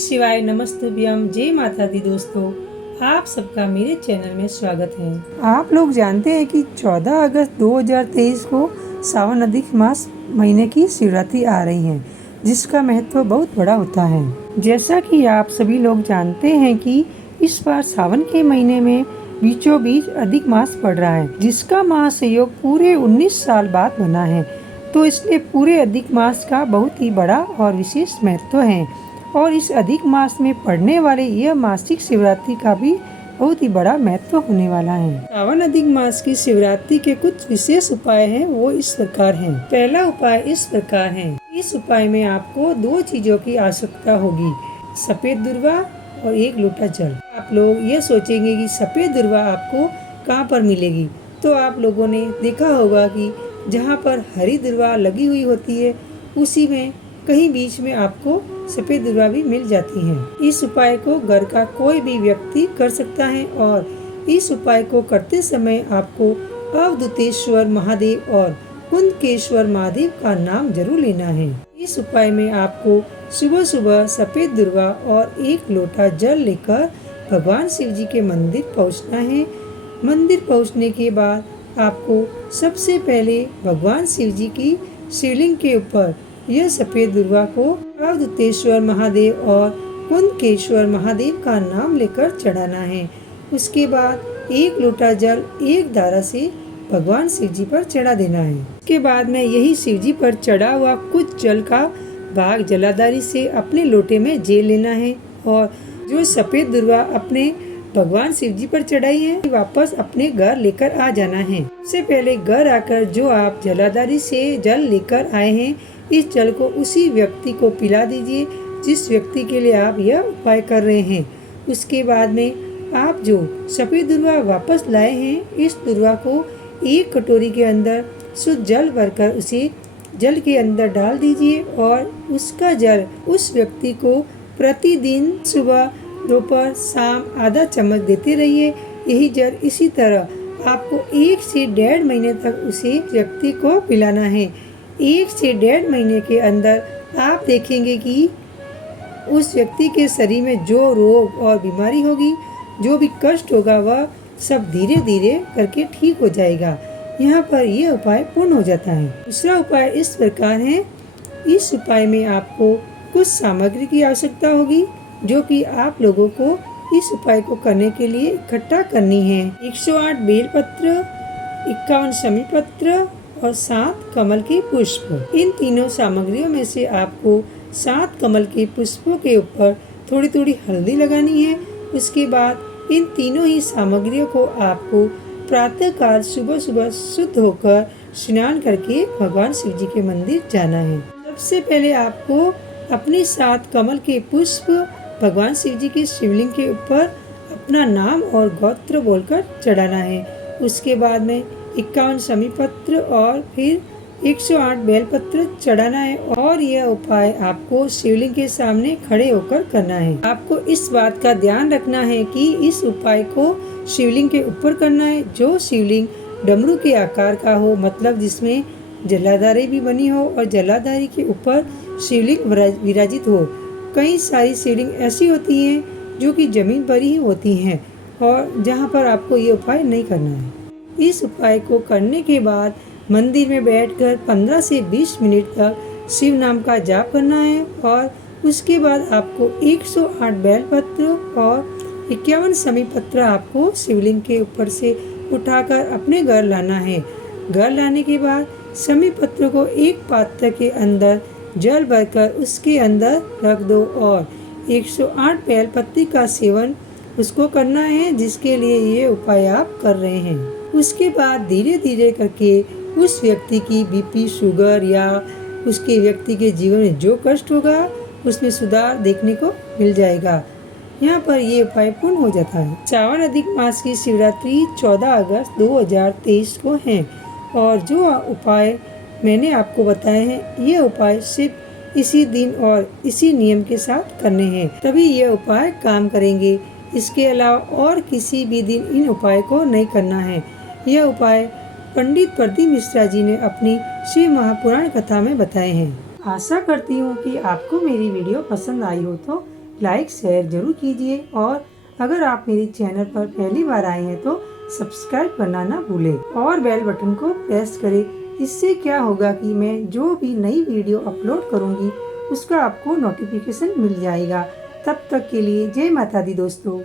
शिवाय नमस्तुभ्यम। जय माता दी। दोस्तों, आप सबका मेरे चैनल में स्वागत है। आप लोग जानते हैं कि 14 अगस्त 2023 को सावन अधिक मास महीने की शिवरात्रि आ रही है, जिसका महत्व बहुत बड़ा होता है। जैसा कि आप सभी लोग जानते हैं कि इस बार सावन के महीने में बीचों बीच अधिक मास पड़ रहा है, जिसका महासंयोग पूरे 19 साल बाद बना है। तो इसलिए पूरे अधिक मास का बहुत ही बड़ा और विशेष महत्व है और इस अधिक मास में पड़ने वाले यह मासिक शिवरात्रि का भी बहुत ही बड़ा महत्व होने वाला है। सावन अधिक मास की शिवरात्रि के कुछ विशेष उपाय हैं, वो इस प्रकार हैं। पहला उपाय इस प्रकार है। इस उपाय में आपको 2 चीजों की आवश्यकता होगी, सफेद दुर्वा और 1 लोटा जल। आप लोग ये सोचेंगे कि सफेद दुर्वा आपको कहाँ पर मिलेगी, तो आप लोगों ने देखा होगा कि जहाँ पर हरी दुर्वा लगी हुई होती है उसी में कहीं बीच में आपको सफेद दुर्वा भी मिल जाती है। इस उपाय को घर का कोई भी व्यक्ति कर सकता है और इस उपाय को करते समय आपको अवधूतेश्वर महादेव और कुंदकेश्वर महादेव का नाम जरूर लेना है। इस उपाय में आपको सुबह सुबह सफेद दुर्वा और 1 लोटा जल लेकर भगवान शिव जी के मंदिर पहुंचना है। मंदिर पहुंचने के बाद आपको सबसे पहले भगवान शिव जी की शिवलिंग के ऊपर यह सफेद दुर्वा को अवधूतेश्वर महादेव और कुंदकेश्वर महादेव का नाम लेकर चढ़ाना है। उसके बाद 1 लोटा जल एक धारा से भगवान शिव जी पर चढ़ा देना है। उसके बाद में यही शिव जी पर चढ़ा हुआ कुछ जल का भाग जलाधारी से अपने लोटे में जेल लेना है और जो सफेद दुर्वा अपने भगवान शिव जी पर चढ़ाई है वापस अपने घर लेकर आ जाना है। सबसे पहले घर आकर जो आप जलाधारी से जल लेकर आए हैं, इस जल को उसी व्यक्ति को पिला दीजिए जिस व्यक्ति के लिए आप यह उपाय कर रहे हैं। उसके बाद में आप जो सफेद दुर्वा वापस लाए हैं, इस दुर्वा को 1 कटोरी के अंदर शुद्ध जल भरकर उसे जल के अंदर डाल दीजिए और उसका जल उस व्यक्ति को प्रतिदिन सुबह दोपहर शाम आधा चम्मच देते रहिए। यही जल इसी तरह आपको 1 से 1.5 महीने तक उसे व्यक्ति को पिलाना है। 1 से 1.5 महीने के अंदर आप देखेंगे कि उस व्यक्ति के शरीर में जो रोग और बीमारी होगी, जो भी कष्ट होगा, वह सब धीरे धीरे करके ठीक हो जाएगा। यहाँ पर यह उपाय पूर्ण हो जाता है। दूसरा उपाय इस प्रकार है। इस उपाय में आपको कुछ सामग्री की आवश्यकता होगी, जो कि आप लोगों को इस उपाय को करने के लिए इकट्ठा करनी है। 108 बेलपत्र, 51 शमी पत्र और 7 कमल के पुष्प। इन तीनों सामग्रियों में से आपको 7 कमल के पुष्पों के ऊपर थोड़ी थोड़ी हल्दी लगानी है। उसके बाद इन तीनों ही सामग्रियों को आपको प्रातः काल सुबह सुबह शुद्ध होकर स्नान करके भगवान शिव जी के मंदिर जाना है। सबसे पहले आपको अपने 7 कमल के पुष्प भगवान शिव जी के शिवलिंग के ऊपर अपना नाम और गोत्र बोलकर चढ़ाना है। उसके बाद में 51 शमी पत्र और फिर 108 बेलपत्र चढ़ाना है और यह उपाय आपको शिवलिंग के सामने खड़े होकर करना है। आपको इस बात का ध्यान रखना है कि इस उपाय को शिवलिंग के ऊपर करना है, जो शिवलिंग डमरू के आकार का हो, मतलब जिसमें जलाधारी भी बनी हो और जलाधारी के ऊपर शिवलिंग विराजित हो। कई सारी शिवलिंग ऐसी होती हैं जो कि जमीन पर ही होती हैं और जहाँ पर आपको ये उपाय नहीं करना है। इस उपाय को करने के बाद मंदिर में बैठकर 15 से 20 मिनट तक शिव नाम का जाप करना है और उसके बाद आपको 108 बेलपत्र और 51 शमी पत्र आपको शिवलिंग के ऊपर से उठाकर अपने घर लाना है। घर लाने के बाद शमी पत्र को एक पात्र के अंदर जल भरकर उसके अंदर रख दो और 108 बेलपत्री का सेवन उसको करना है, जिसके लिए ये उपाय आप कर रहे हैं। उसके बाद धीरे धीरे करके उस व्यक्ति की बीपी, शुगर या उसके व्यक्ति के जीवन में जो कष्ट होगा उसमें सुधार देखने को मिल जाएगा। यहाँ पर ये उपाय पूर्ण हो जाता है। सावन अधिक मास की शिवरात्रि 14 अगस्त 2023 को है और जो उपाय मैंने आपको बताए हैं, ये उपाय सिर्फ इसी दिन और इसी नियम के साथ करने हैं, तभी ये उपाय काम करेंगे। इसके अलावा और किसी भी दिन इन उपाय को नहीं करना है। यह उपाय पंडित प्रदीप मिश्रा जी ने अपनी शिव महापुराण कथा में बताए हैं। आशा करती हूँ कि आपको मेरी वीडियो पसंद आई हो, तो लाइक शेयर जरूर कीजिए और अगर आप मेरे चैनल पर पहली बार आए हैं तो सब्सक्राइब करना ना भूलें और बेल बटन को प्रेस करें। इससे क्या होगा कि मैं जो भी नई वीडियो अपलोड करूंगी उसका आपको नोटिफिकेशन मिल जाएगा। तब तक के लिए जय माता दी दोस्तों।